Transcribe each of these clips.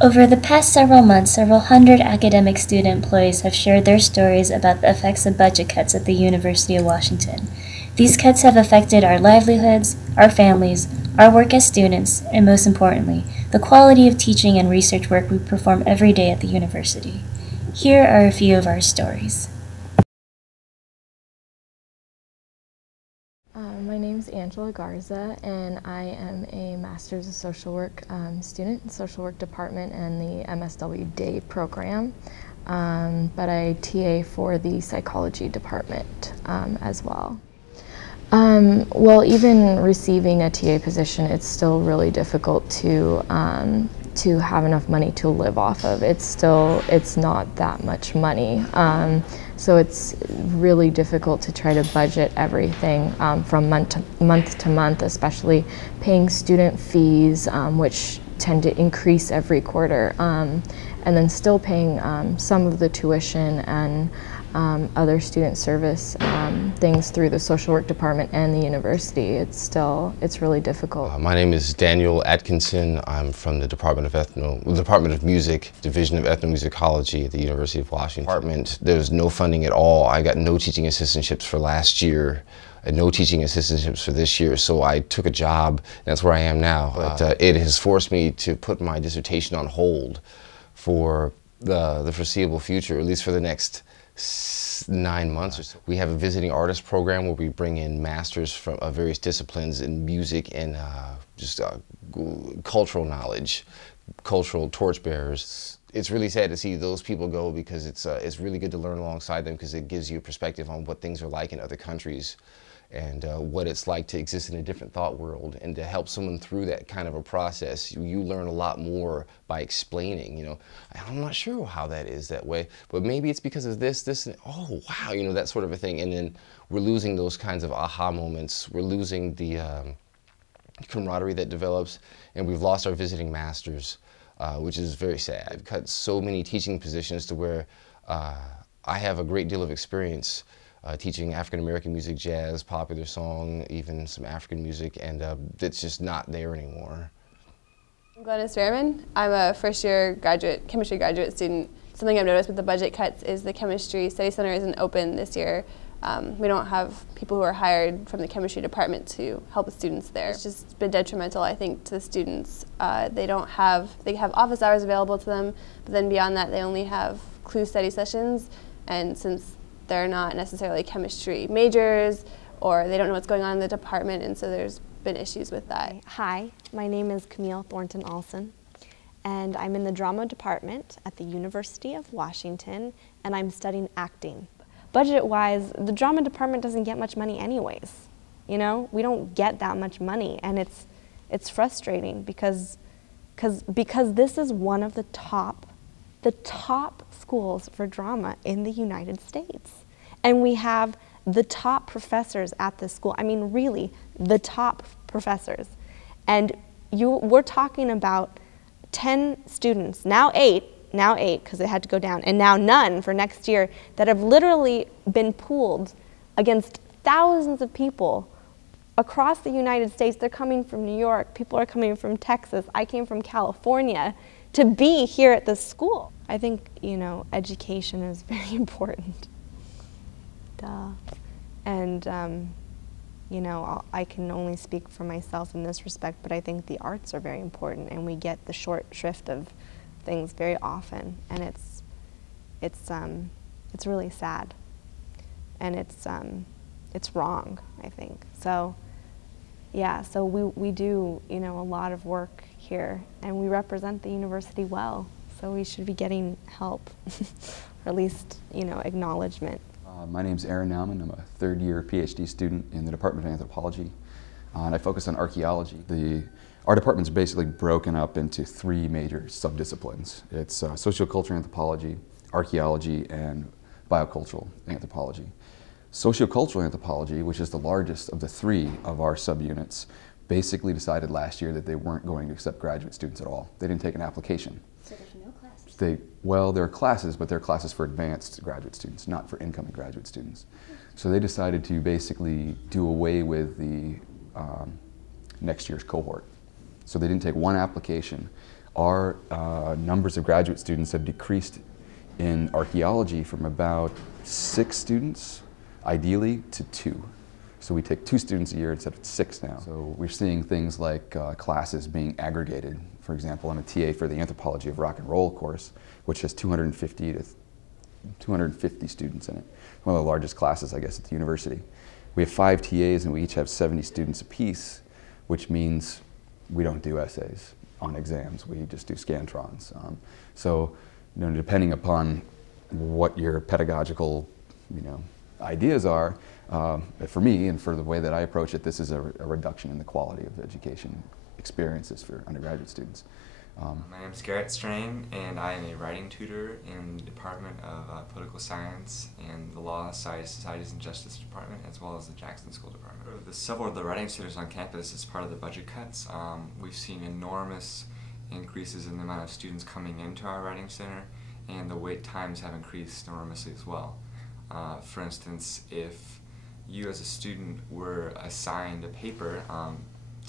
Over the past several months, several hundred academic student employees have shared their stories about the effects of budget cuts at the University of Washington. These cuts have affected our livelihoods, our families, our work as students, and most importantly, the quality of teaching and research work we perform every day at the university. Here are a few of our stories. My name is Angela Garza, and I am a Master's of Social Work student in Social Work Department and the MSW Day program, but I TA for the Psychology Department as well. Well, even receiving a TA position, it's still really difficult to have enough money to live off of. It's not that much money. So it's really difficult to try to budget everything from month to month, especially paying student fees, which tend to increase every quarter, and then still paying some of the tuition and other student service things through the social work department and the university. It's really difficult. My name is Daniel Atkinson. I'm from the Department of Music, Division of Ethnomusicology at the University of Washington. There's no funding at all. I got no teaching assistantships for last year and no teaching assistantships for this year, so I took a job. That's where I am now. But it has forced me to put my dissertation on hold for the foreseeable future, at least for the next 9 months or so. We have a visiting artist program where we bring in masters from various disciplines in music and cultural knowledge, cultural torchbearers. It's really sad to see those people go because it's really good to learn alongside them because it gives you a perspective on what things are like in other countries and what it's like to exist in a different thought world, and to help someone through that kind of a process. You learn a lot more by explaining, I'm not sure how that is that way, but maybe it's because of this, and oh wow, that sort of a thing. And then we're losing those kinds of aha moments. We're losing the camaraderie that develops, and we've lost our visiting masters, which is very sad. I've cut so many teaching positions to where I have a great deal of experience teaching African American music, jazz, popular song, even some African music, and it's just not there anymore. I'm Glennis Fairman. I'm a first-year chemistry graduate student. Something I've noticed with the budget cuts is the Chemistry Study Center isn't open this year. We don't have people who are hired from the chemistry department to help the students there. It's just been detrimental, I think, to the students. They have office hours available to them, but then beyond that they only have clue study sessions, and since they're not necessarily chemistry majors, or they don't know what's going on in the department, and so there's been issues with that. Hi, my name is Camille Thornton-Olson, and I'm in the drama department at the University of Washington, and I'm studying acting. Budget-wise, the drama department doesn't get much money anyways. We don't get that much money, and it's frustrating because this is one of the top schools for drama in the United States. And we have the top professors at this school. I mean, really, the top professors. And we're talking about 10 students, now eight, because it had to go down, and now none for next year, that have literally been pooled against thousands of people across the United States. They're coming from New York, people are coming from Texas, I came from California, to be here at this school. I think, education is very important. Duh. And, I can only speak for myself in this respect, but I think the arts are very important, and we get the short shrift of things very often, and it's really sad, and it's wrong, I think. So, yeah, so we do, a lot of work here, and we represent the university well, so we should be getting help, or at least, acknowledgement. My name's Aaron Nauman. I'm a third-year PhD student in the Department of Anthropology, and I focus on archaeology. Our department's basically broken up into 3 major subdisciplines. It's sociocultural anthropology, archaeology, and biocultural anthropology. Sociocultural anthropology, which is the largest of the 3 of our subunits, basically decided last year that they weren't going to accept graduate students at all. They didn't take an application. So there's no classes? There are classes, but they're classes for advanced graduate students, not for incoming graduate students. So they decided to basically do away with the next year's cohort. So they didn't take one application. our numbers of graduate students have decreased in archaeology from about 6 students, ideally, to 2. So we take 2 students a year instead of 6 now. So we're seeing things like classes being aggregated. For example, I'm a TA for the Anthropology of Rock and Roll course, which has 250 to 250 students in it. One of the largest classes, I guess, at the university. We have 5 TAs and we each have 70 students apiece, which means we don't do essays on exams. We just do Scantrons. So, you know, depending upon what your pedagogical, you know, ideas are, for me and for the way that I approach it, this is a reduction in the quality of education experiences for undergraduate students. My name is Garrett Strain, and I am a writing tutor in the Department of Political Science and the Law, Societies, and Justice Department, as well as the Jackson School Department. Several of the writing centers on campus as part of the budget cuts. We've seen enormous increases in the amount of students coming into our writing center, and the wait times have increased enormously as well. For instance, if you as a student were assigned a paper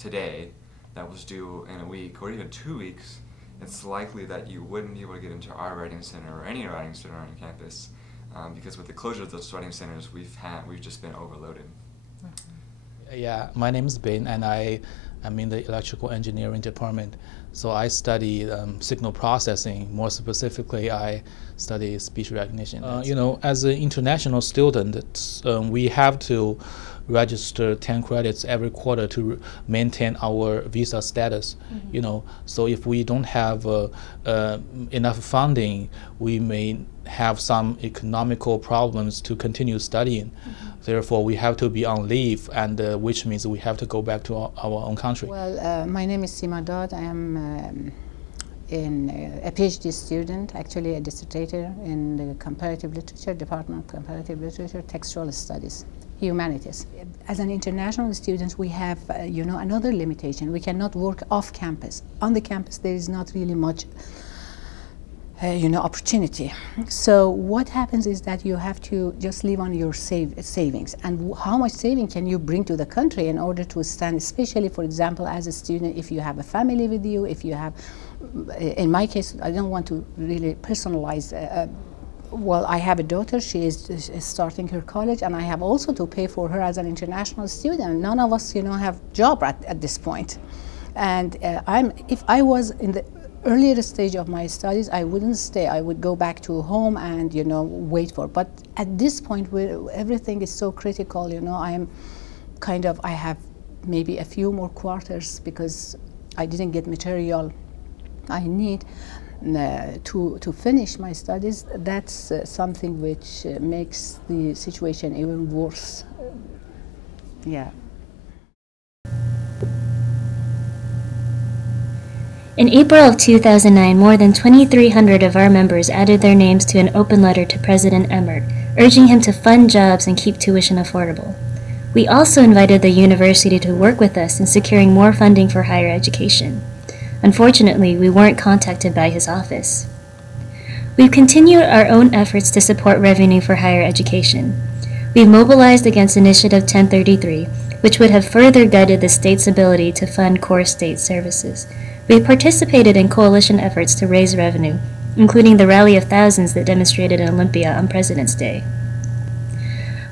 today that was due in a week or even 2 weeks, it's likely that you wouldn't be able to get into our writing center or any writing center on campus because with the closure of those writing centers, we've just been overloaded. Yeah, my name is Ben, and I'm in the electrical engineering department. So I study signal processing. More specifically, I study speech recognition. You know, as an international student, we have to register 10 credits every quarter to maintain our visa status. You know, so if we don't have enough funding, we may have some economical problems to continue studying. Therefore, we have to be on leave, and which means we have to go back to our own country. Well, my name is Sima Dad. I am a PhD student, actually a dissertator in the comparative literature, Department of Comparative Literature, Textual Studies, Humanities. As an international student, we have, you know, another limitation. We cannot work off campus. On the campus, there is not really much you know, opportunity. So what happens is that you have to just live on your savings. And how much saving can you bring to the country in order to stand, especially, for example, as a student, if you have a family with you, if you have, in my case, I don't want to really personalize. Well, I have a daughter, she is starting her college, and I have also to pay for her as an international student. None of us, you know, have job at this point. And if I was in the earlier stage of my studies, I wouldn't stay. I would go back to home and, you know, wait for. But at this point where everything is so critical, you know, I have maybe a few more quarters because I didn't get material I need to finish my studies. That's something which makes the situation even worse. Yeah. In April of 2009, more than 2,300 of our members added their names to an open letter to President Emmert, urging him to fund jobs and keep tuition affordable. We also invited the university to work with us in securing more funding for higher education. Unfortunately, we weren't contacted by his office. We've continued our own efforts to support revenue for higher education. We've mobilized against Initiative 1033, which would have further gutted the state's ability to fund core state services. We participated in coalition efforts to raise revenue, including the Rally of Thousands that demonstrated in Olympia on President's Day.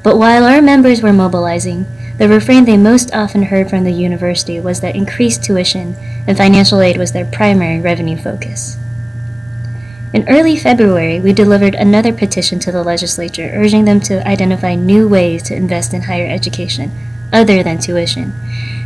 But while our members were mobilizing, the refrain they most often heard from the university was that increased tuition and financial aid was their primary revenue focus. In early February, we delivered another petition to the legislature urging them to identify new ways to invest in higher education other than tuition.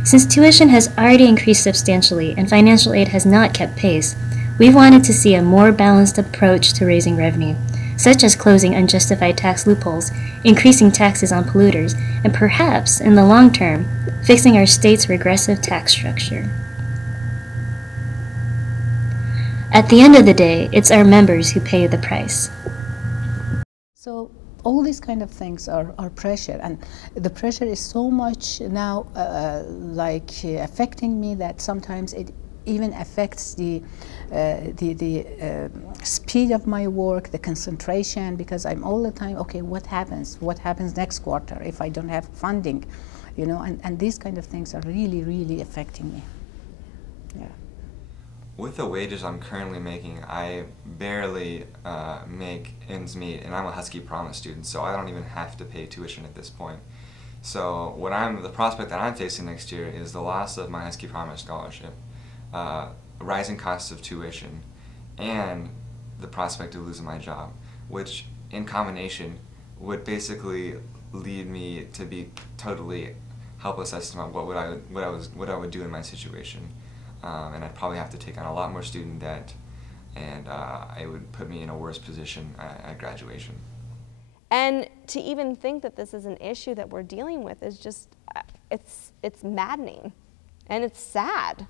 Since tuition has already increased substantially and financial aid has not kept pace, we've wanted to see a more balanced approach to raising revenue, such as closing unjustified tax loopholes, increasing taxes on polluters, and perhaps, in the long term, fixing our state's regressive tax structure. At the end of the day, it's our members who pay the price. So all these kind of things are pressure, and the pressure is so much now affecting me that sometimes it even affects the speed of my work, the concentration, because I'm all the time, okay, what happens next quarter if I don't have funding, you know, and these kind of things are really affecting me. Yeah. With the wages I'm currently making, I barely make ends meet, and I'm a Husky Promise student, so I don't even have to pay tuition at this point. So the prospect that I'm facing next year is the loss of my Husky Promise scholarship, rising costs of tuition, and the prospect of losing my job, which in combination would basically lead me to be totally helpless as to what I would do in my situation. And I'd probably have to take on a lot more student debt, and it would put me in a worse position at graduation. And to even think that this is an issue that we're dealing with is just, it's maddening, and it's sad.